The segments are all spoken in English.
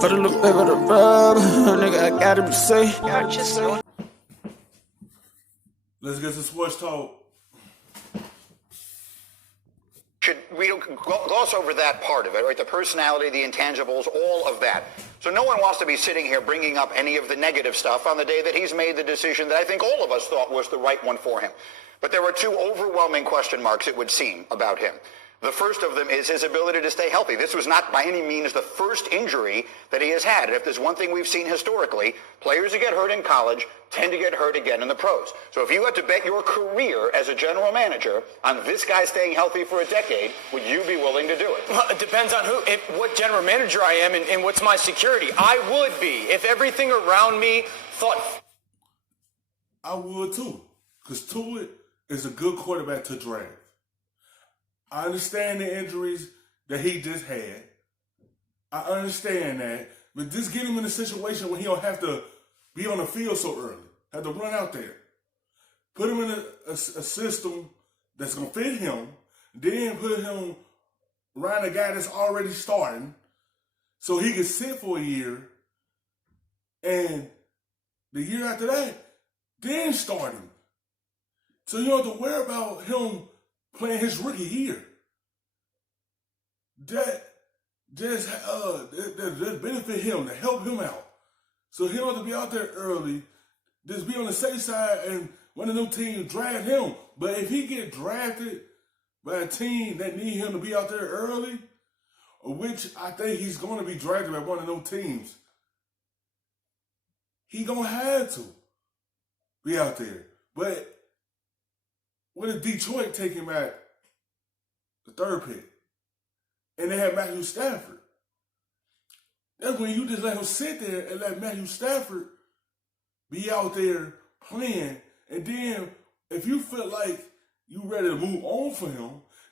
Put a little bit of the rub, nigga, I gotta be safe. Let's get some sports talk. We don't gloss over that part of it, right? The personality, the intangibles, all of that. So no one wants to be sitting here bringing up any of the negative stuff on the day that he's made the decision that I think all of us thought was the right one for him. But there were two overwhelming question marks, it would seem, about him. The first of them is his ability to stay healthy. This was not by any means the first injury that he has had. And if there's one thing we've seen historically, players who get hurt in college tend to get hurt again in the pros. So if you had to bet your career as a general manager on this guy staying healthy for a decade, would you be willing to do it? Well, it depends on what general manager I am and what's my security. I would be. If everything around me thought... I would too. Because Tua is a good quarterback to draft. I understand the injuries that he just had. I understand that. But just get him in a situation where he don't have to be on the field so early. Have to run out there. Put him in a system that's going to fit him. Then put him around a guy that's already starting so he can sit for a year. And the year after that, then start him. So you don't have to worry about him playing his rookie year. That just benefit him, to help him out. So he don't have to be out there early. Just be on the safe side and one of them teams draft him. But if he get drafted by a team that need him to be out there early, which I think he's going to be drafted by one of them teams, he going to have to be out there. But what if Detroit take him at the third pick? And they have Matthew Stafford. That's when you just let him sit there and let Matthew Stafford be out there playing. And then if you feel like you ready to move on for him,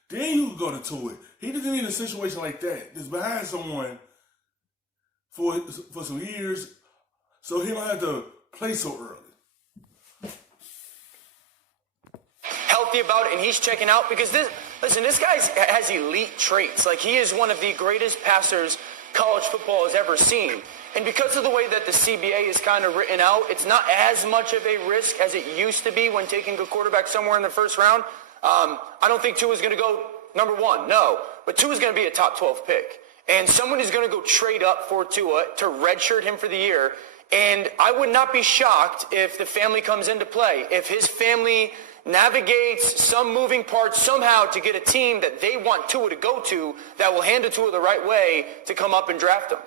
then you can go to Tua. He doesn't need a situation like that. Just behind someone for some years so he don't have to play so early. Healthy about it, and he's checking out because this guy has elite traits. Like, he is one of the greatest passers college football has ever seen. And because of the way that the CBA is kind of written out, it's not as much of a risk as it used to be when taking a quarterback somewhere in the first round. I don't think Tua's going to go number one, no. But Tua's going to be a top 12 pick. And someone is going to go trade up for Tua to redshirt him for the year. And I would not be shocked if the family comes into play. If his family navigates some moving parts somehow to get a team that they want Tua to go to that will handle Tua the right way to come up and draft him.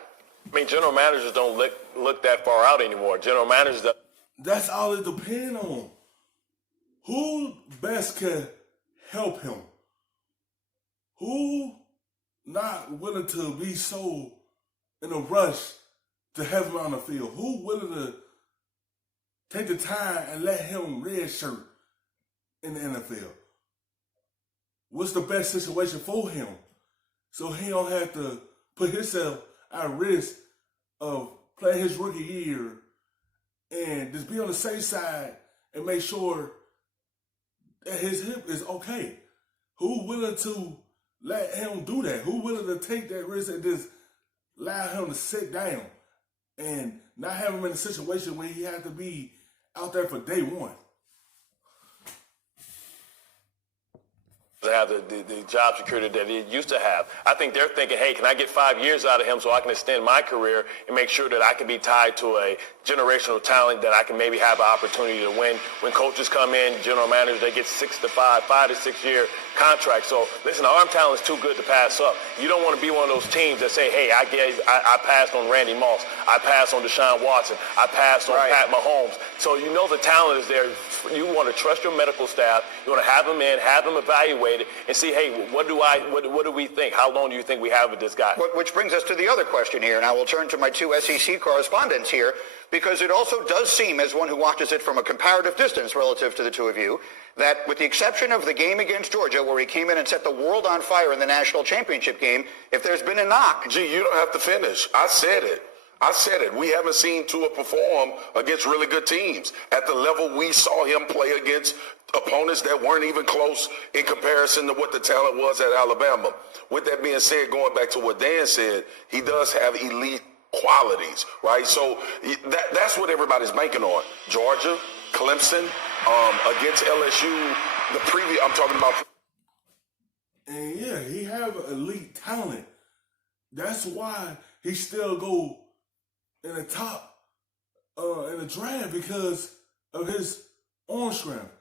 I mean, general managers don't look that far out anymore. General managers... That's all it depends on. Who best can help him? Who not willing to be so in a rush to have him on the field? Who willing to take the time and let him redshirt in the NFL? What's the best situation for him so he don't have to put himself at risk of playing his rookie year and just be on the safe side and make sure that his hip is okay? Who willing to let him do that? Who willing to take that risk and just allow him to sit down and not have him in a situation where he had to be out there for day one? To have the job security that he used to have. I think they're thinking, hey, can I get 5 years out of him so I can extend my career and make sure that I can be tied to a generational talent that I can maybe have an opportunity to win. When coaches come in, general managers, they get 5 to 6 year contracts. So listen, arm talent is too good to pass up. You don't want to be one of those teams that say, hey, I passed on Randy Moss. I passed on Deshaun Watson. I passed on Pat Mahomes. So you know the talent is there. You want to trust your medical staff. You want to have them in, have them evaluated, and see, hey, what do we think? How long do you think we have with this guy? Which brings us to the other question here, and I will turn to my two SEC correspondents here, because it also does seem, as one who watches it from a comparative distance relative to the two of you, that with the exception of the game against Georgia, where he came in and set the world on fire in the national championship game, if there's been a knock... Gee, you don't have to finish. I said it. We haven't seen Tua perform against really good teams at the level we saw him play against opponents that weren't even close in comparison to what the talent was at Alabama. With that being said, going back to what Dan said, he does have elite qualities, right? So that's what everybody's banking on. Georgia, Clemson, against LSU, I'm talking about. And yeah, he have elite talent. That's why he still go in the top in the draft, because of his arm strength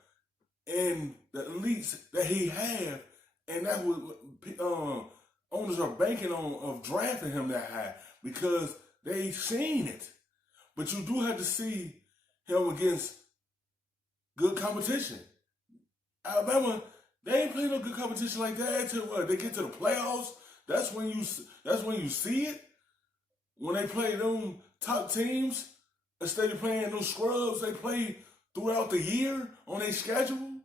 and the elites that he have, and that's what owners are banking on of drafting him that high, because they seen it. But you do have to see him against good competition. Alabama, they ain't playing no good competition like that until what? They get to the playoffs. That's when you see it. When they play them top teams, instead of playing those scrubs they play throughout the year on their schedule.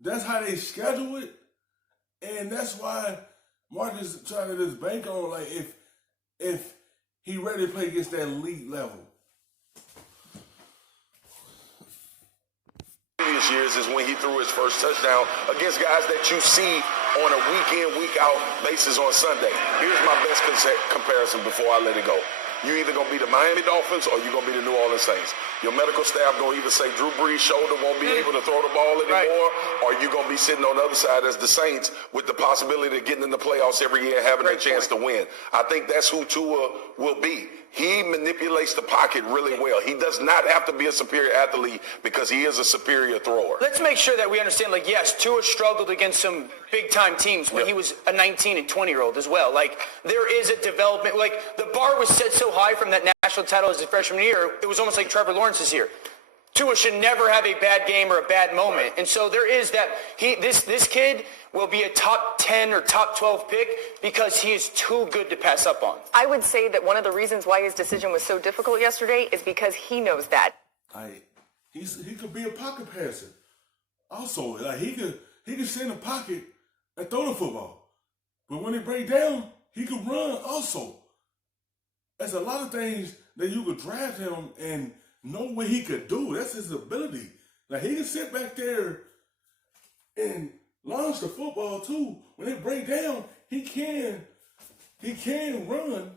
That's how they schedule it. And that's why Marcus trying to just bank on, like, if he ready to play against that elite level. Previous years is when he threw his first touchdown against guys that you see on a week-in, week-out basis on Sunday. Here's my best comparison before I let it go. You either going to be the Miami Dolphins or you're going to be the New Orleans Saints. Your medical staff going to either say Drew Brees' shoulder won't be able to throw the ball anymore, or you're going to be sitting on the other side as the Saints with the possibility of getting in the playoffs every year and having a chance to win. I think that's who Tua will be. He manipulates the pocket really well. He does not have to be a superior athlete because he is a superior thrower. Let's make sure that we understand, like, yes, Tua struggled against some big-time teams when he was a 19 and 20-year-old as well. Like, there is a development. Like, the bar was set so high from that national title as a freshman year, it was almost like Trevor Lawrence's year. Tua should never have a bad game or a bad moment. And so there is that. This kid will be a top 10 or top 12 pick because he is too good to pass up on. I would say that one of the reasons why his decision was so difficult yesterday is because he knows that. He could be a pocket passer. Also, like, he could sit in the pocket and throw the football. But when it break down, he could run also. There's a lot of things that you could draft him and know what he could do. That's his ability. Like, he can sit back there and launch the football too. When it break down, he can run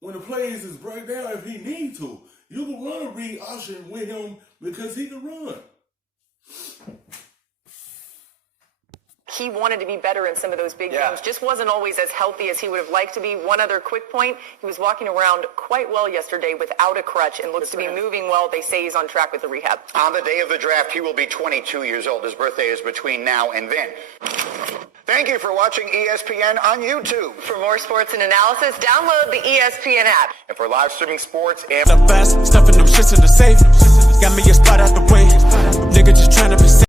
when the plays is break down if he need to. You can run a read option with him because he can run. He wanted to be better in some of those big games. Just wasn't always as healthy as he would have liked to be. One other quick point, he was walking around quite well yesterday without a crutch and looks to be moving well. They say he's on track with the rehab. On the day of the draft, he will be 22 years old. His birthday is between now and then. Thank you for watching ESPN on YouTube. For more sports and analysis, download the ESPN app. And for live streaming sports and the best, stuffing them shits in the safe. Got me a spot out the way.